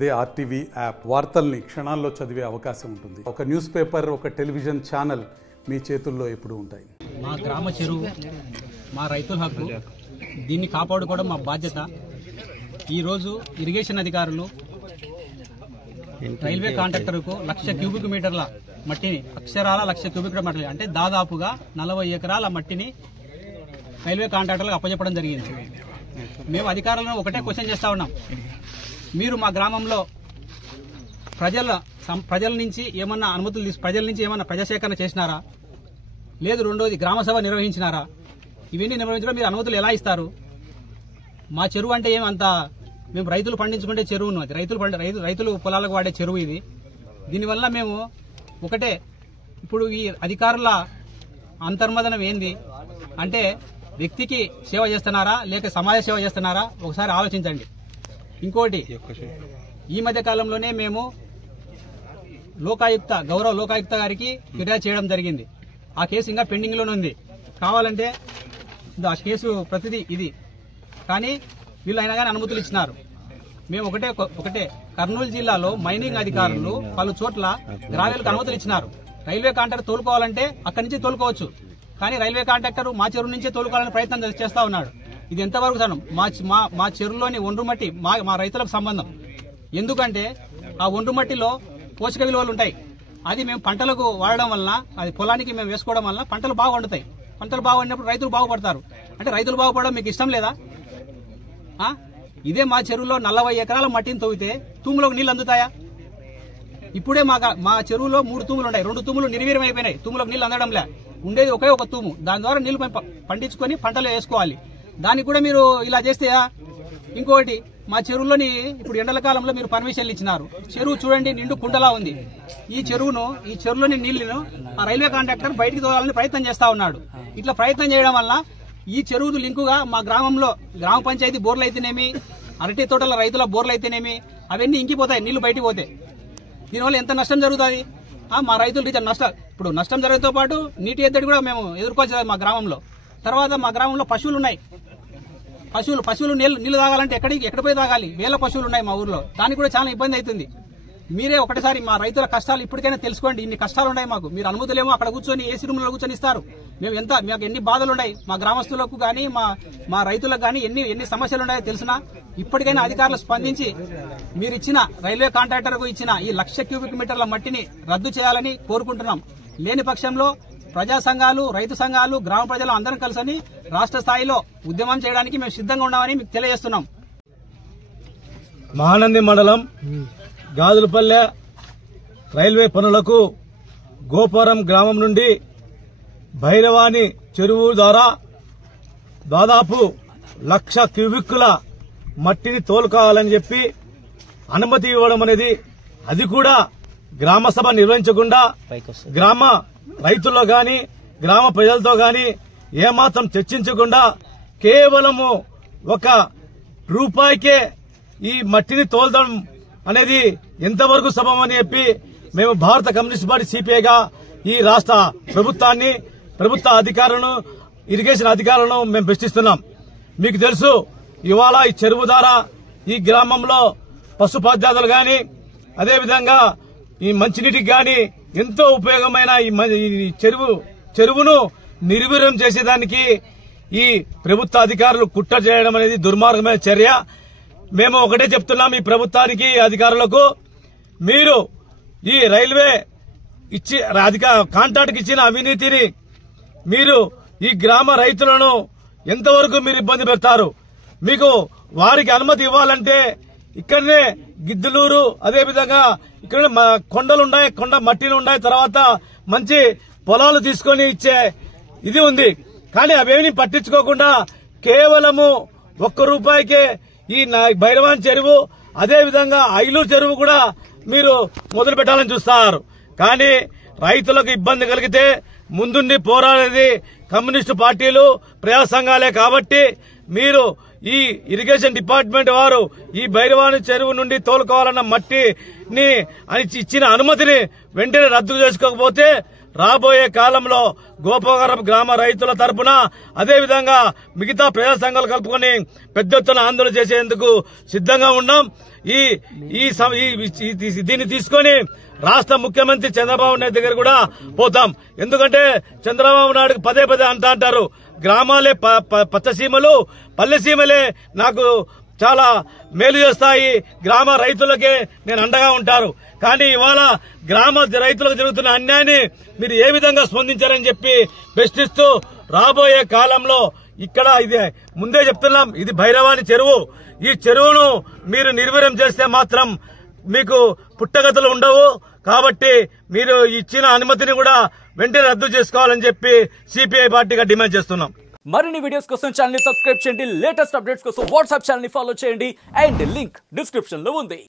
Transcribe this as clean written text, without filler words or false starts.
అదే RTV app వార్తల్ని క్షణాల్లో చదివే అవకాశం ఉంటుంది. ఒక న్యూస్ పేపర్, ఒక టెలివిజన్ ఛానల్ మీ చేతుల్లో ఎప్పుడూ ఉంటాయి. మా గ్రామ చెరువు మా రైతుల హక్కు, దీన్ని కాపాడుకోవడం మా బాధ్యత. ఈరోజు ఇరిగేషన్ అధికారులు రైల్వే కాంట్రాక్టర్కు 1,00,000 క్యూబిక్ మీటర్ల మట్టిని, అక్షరాల 1,00,000 క్యూబిక్ మీటర్ల మట్టిని అంటే దాదాపుగా 40 ఎకరాల మట్టిని రైల్వే కాంట్రాక్టర్లకు అప్పచెప్పడం జరిగింది. మేము అధికారులను ఒకటే క్వశ్చన్ చేస్తా ఉన్నాం, మీరు మా గ్రామంలో ప్రజల నుంచి ఏమన్నా అనుమతులు ప్రజల నుంచి ఏమన్నా ప్రజాసేకరణ చేసినారా? లేదు. రెండోది, గ్రామ సభ నిర్వహించినారా? ఇవన్నీ నిర్వహించడం మీరు అనుమతులు ఎలా ఇస్తారు? మా చెరువు అంటే ఏమంత, మేము రైతులు పండించుకుంటే చెరువును, అది రైతులు పొలాలకు వాడే చెరువు ఇది. దీనివల్ల మేము ఒకటే, ఇప్పుడు ఈ అధికారుల అంతర్మదనం ఏంది అంటే, వ్యక్తికి సేవ చేస్తున్నారా లేక సమాజ సేవ చేస్తున్నారా ఒకసారి ఆలోచించండి. ఇంకోటి, ఈ మధ్య కాలంలోనే మేము గౌరవ లోకాయుక్త గారికి ఫిర్యాదు చేయడం జరిగింది. ఆ కేసు ఇంకా పెండింగ్ లోనే ఉంది. కావాలంటే ఆ కేసు ప్రతిదీ ఇది, కానీ వీళ్ళు అయినా కానీ అనుమతులు ఇచ్చినారు. మేము ఒకటే కర్నూలు జిల్లాలో మైనింగ్ అధికారులు పలు చోట్ల గ్రావెల్కు అనుమతులు ఇచ్చినారు. రైల్వే కాంట్రాక్టర్ తోలుకోవాలంటే అక్కడి నుంచి తోలుకోవచ్చు, కానీ రైల్వే కాంట్రాక్టర్ మా చెరువు నుంచే తోలుకోవాలని ప్రయత్నం చేస్తా ఉన్నాడు. ఇది ఎంతవరకు సనం? మా చెరువులోని ఒండ్రు మట్టి మా రైతులకు సంబంధం. ఎందుకంటే ఆ ఒండ్రు మట్టిలో పోషక విలువలు ఉంటాయి. అది మేము పంటలకు వాడడం వలన, అది పొలానికి మేము వేసుకోవడం వలన పంటలు బాగా వండుతాయి. పంటలు బాగా వండినప్పుడు రైతులు బాగుపడతారు. అంటే రైతులు బాగుపడడం మీకు ఇష్టం లేదా? ఇదే మా చెరువులో 40 ఎకరాల మట్టిని తవ్వితే తూములోకి నీళ్లు అందుతాయా? ఇప్పుడే మా చెరువులో 3 తూములు ఉన్నాయి. 2 తూములు నిర్వీర్యం అయిపోయినాయి. తూములోకి నీళ్లు అందడంలే. ఉండేది ఒకే ఒక తూము. దాని ద్వారా నీళ్లు పండించుకొని పంటలు వేసుకోవాలి. దానికి కూడా మీరు ఇలా చేస్తే, ఇంకోటి, మా చెరువులోని ఇప్పుడు ఎండల కాలంలో మీరు పర్మిషన్లు ఇచ్చినారు. చెరువు చూడండి, నిండు కుండలా ఉంది. ఈ చెరువులోని నీళ్లను ఆ రైల్వే కాంట్రాక్టర్ బయటికి తోలాలని ప్రయత్నం చేస్తా ఉన్నాడు. ఇట్లా ప్రయత్నం చేయడం వల్ల ఈ చెరువు లింకుగా మా గ్రామంలో గ్రామ పంచాయతీ బోర్లు అయితేనేమి, అరటి తోటల రైతుల బోర్లు అయితేనేమి, అవన్నీ ఇంకిపోతాయి నీళ్లు బయటికి పోతే. దీనివల్ల ఎంత నష్టం జరుగుతుంది? మా రైతులు ఇప్పుడు నష్టం జరగడంతో పాటు నీటి ఎద్దడి కూడా మేము ఎదుర్కోవచ్చు మా గ్రామంలో. తర్వాత మా గ్రామంలో పశువులు ఉన్నాయి. పశువులు నీళ్లు తాగాలంటే ఎక్కడ పోయి తాగాలి? వేల పశువులు ఉన్నాయి మా ఊర్లో. దానికి కూడా చాలా ఇబ్బంది అవుతుంది. మీరే ఒకటిసారి మా రైతుల కష్టాలు ఇప్పటికైనా తెలుసుకోండి. ఇన్ని కష్టాలు ఉన్నాయి మాకు. మీరు అనుమతులేమో అక్కడ కూర్చొని ఏసీ రూమ్లో కూర్చొని ఇస్తారు. మాకు ఎన్ని బాధలు ఉన్నాయి, మా గ్రామస్తులకు కానీ మా రైతులకు కానీ ఎన్ని సమస్యలు ఉన్నాయో తెలిసినా ఇప్పటికైనా అధికారులు స్పందించి మీరు ఇచ్చిన రైల్వే కాంట్రాక్టర్కు ఇచ్చిన ఈ 1,00,000 క్యూబిక్ మీటర్ల మట్టిని రద్దు చేయాలని కోరుకుంటున్నాం. లేని పక్షంలో ప్రజా సంఘాలు, రైతు సంఘాలు, గ్రామ ప్రజలు అందరం కలిసి రాష్ట్ర స్థాయిలో ఉద్యమం చేయడానికి మేము సిద్ధంగా ఉన్నామని మీకు తెలియజేస్తున్నాం. మహానంది మండలం గాజులపల్లె రైల్వే పనులకు గోపురం గ్రామం నుండి భైరవాణి చెరువు ద్వారా దాదాపు 1,00,000 క్యూబిక్కుల మట్టిని తోలుకోవాలని చెప్పి అనుమతి ఇవ్వడం అనేది, అది కూడా గ్రామ సభ నిర్వహించకుండా గ్రామ రైతుల్లో గాని గ్రామ ప్రజలతో గాని ఏమాత్రం చర్చించకుండా కేవలము ₹1కే ఈ మట్టిని తోలడం అనేది ఎంతవరకు సబమని చెప్పి మేము భారత కమ్యూనిస్ట్ పార్టీ సిపిఐగా ఈ రాష్ట్ర ప్రభుత్వాన్ని, ప్రభుత్వ అధికారులను, ఇరిగేషన్ అధికారులను మేము ప్రశ్నిస్తున్నాం. మీకు తెలుసు, ఇవాళ ఈ చెరువు ద్వారా ఈ గ్రామంలో పశుపదార్థాలు గాని, అదేవిధంగా ఈ మంచినీటికి గాని ఎంతో ఉపయోగమైన ఈ చెరువును నిర్వీర్యం చేసేదానికి ఈ ప్రభుత్వ అధికారులు కుట్ర చేయడం అనేది దుర్మార్గమైన చర్య. మేము ఒకటే చెప్తున్నాం ఈ ప్రభుత్వానికి, అధికారులకు, మీరు ఈ రైల్వే కాంట్రాక్ట్ ఇచ్చిన అవినీతిని మీరు ఈ గ్రామ రైతులను ఎంతవరకు మీరు ఇబ్బంది పెడతారు? మీకు వారికి అనుమతి ఇవ్వాలంటే ఇక్కడనే గిద్దలూరు, అదేవిధంగా ఇక్కడ కొండలున్నాయి, కొండ మట్టిలు ఉన్నాయి, తర్వాత మంచి పొలాలు తీసుకొని ఇచ్చే ఇది ఉంది. కానీ అవేమీ పట్టించుకోకుండా కేవలము ₹1కే ఈ భైరవాన్ చెరువు, అదేవిధంగా ఐలూరు చెరువు కూడా మీరు మొదలు పెట్టాలని చూస్తారు. కానీ రైతులకు ఇబ్బంది కలిగితే ముందుండి పోరాడేది కమ్యూనిస్టు పార్టీలు, ప్రజా సంఘాలే. కాబట్టి మీరు ఈ ఇరిగేషన్ డిపార్ట్మెంట్ వారు ఈ భైరవాణి చెరువు నుండి తోలుకోవాలన్న మట్టిని ఇచ్చిన అనుమతిని వెంటనే రద్దు చేసుకోకపోతే రాబోయే కాలంలో గోపవరం గ్రామ రైతుల తరపున అదేవిధంగా మిగతా ప్రజా సంఘాలు కలుపుకొని పెద్ద ఎత్తున ఆందోళన చేసేందుకు సిద్ధంగా ఉన్నాం. దీన్ని తీసుకొని రాష్ట్ర ముఖ్యమంత్రి చంద్రబాబు నాయుడు దగ్గర కూడా పోతాం. ఎందుకంటే చంద్రబాబు నాయుడు పదే పదే అంటారు, గ్రామాలే పచ్చసీమలు, పల్లెసీమలే నాకు చాలా మేలు చేస్తాయి, గ్రామ రైతులకే నేను అండగా ఉంటారు. కానీ ఇవాళ గ్రామ రైతులకు జరుగుతున్న అన్యాయాన్ని మీరు ఏ విధంగా స్పందించారని చెప్పి ప్రశ్నిస్తూ రాబోయే కాలంలో ఇక్కడ ఇది ముందే చెప్తున్నాం, ఇది భైరవాని చెరువు. ఈ చెరువును మీరు నిర్వీర్యం చేస్తే మాత్రం మీకు పుట్టగతులు ఉండవు. కాబట్టి మీరు ఇచ్చిన అనుమతిని కూడా వెంటనే రద్దు చేసుకోవాలని చెప్పి సిపిఐ పార్టీగా డిమాండ్ చేస్తున్నాం. మరిన్ని వీడియోస్ కోసం ఛానల్ ని సబ్స్క్రైబ్ చేయండి, లేటెస్ట్ అప్డేట్స్ కోసం వాట్సాప్ ఛానల్ ని ఫాలో చేయండి అండ్ లింక్ డిస్క్రిప్షన్ లో ఉంది.